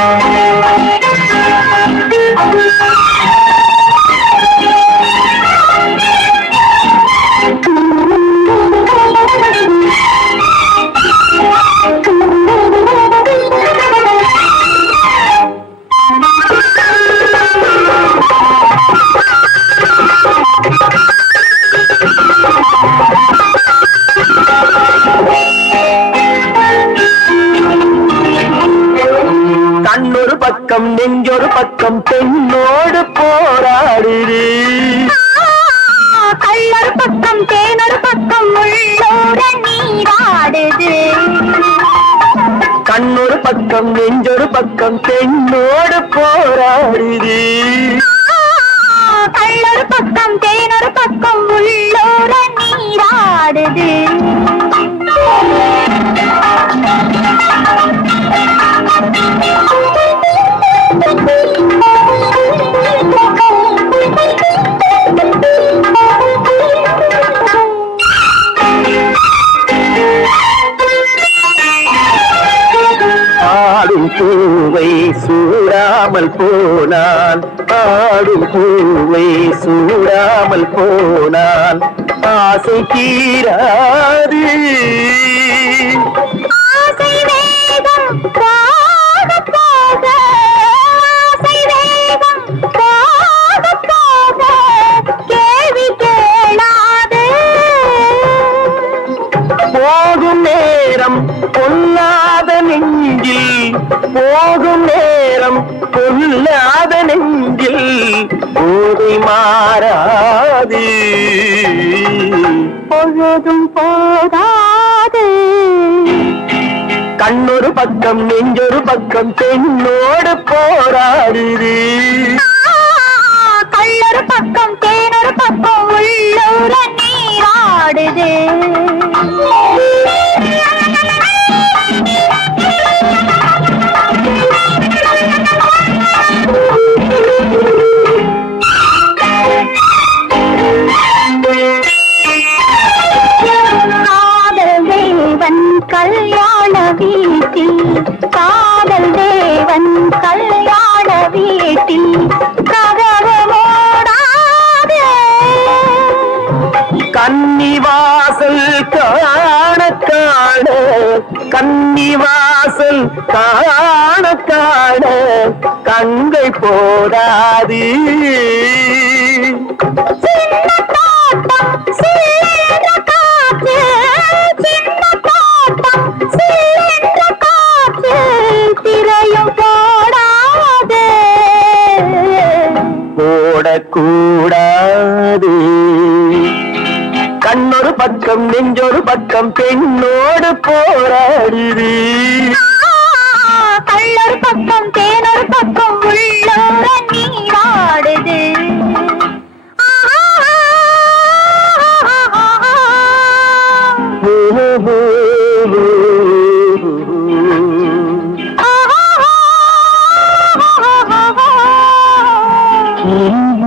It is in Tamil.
கண்ணொரு நெஞ்சொரு பக்கம் பெண்ணோடு போராடுது. கள்ளொரு பக்கம் தேனொரு பக்கம் உள்ளோட நீராடுது. கண்ணொரு பக்கம் நெஞ்சொரு பக்கம் பெண்ணோடு போராடுது. கள்ளொரு பக்கம் தேனொரு பக்கம் உள்ளோட நீராடுது. ஆடும் பூவை சூடாமல் போனான் ஆடும் பூவை சூடாமல் போனான் ஆசை தீராது. போகும் நேரம் பொல்லாத நெஞ்சில் போதை மாறாது. பொழுதும் போகாது கண்ணொரு பக்கம் நெஞ்சொரு பக்கம் பெண்ணோடு போராடுது. கள்ளொரு பக்கம் தேனொரு பக்கம் உள்ளூர நீராடுது. காதல் தேவன் கல்யாண வீட்டில் கதவு கன்னிவாசல் காண காண கன்னிவாசல் காண காண கங்கை போராது போடக்கூடாது. கண்ணொரு பக்கம் நெஞ்சொரு பக்கம் பெண்ணோடு போராடுது கள்ளொரு பக்கம் தேனொரு பக்கம் உள்ள Mm-hmm.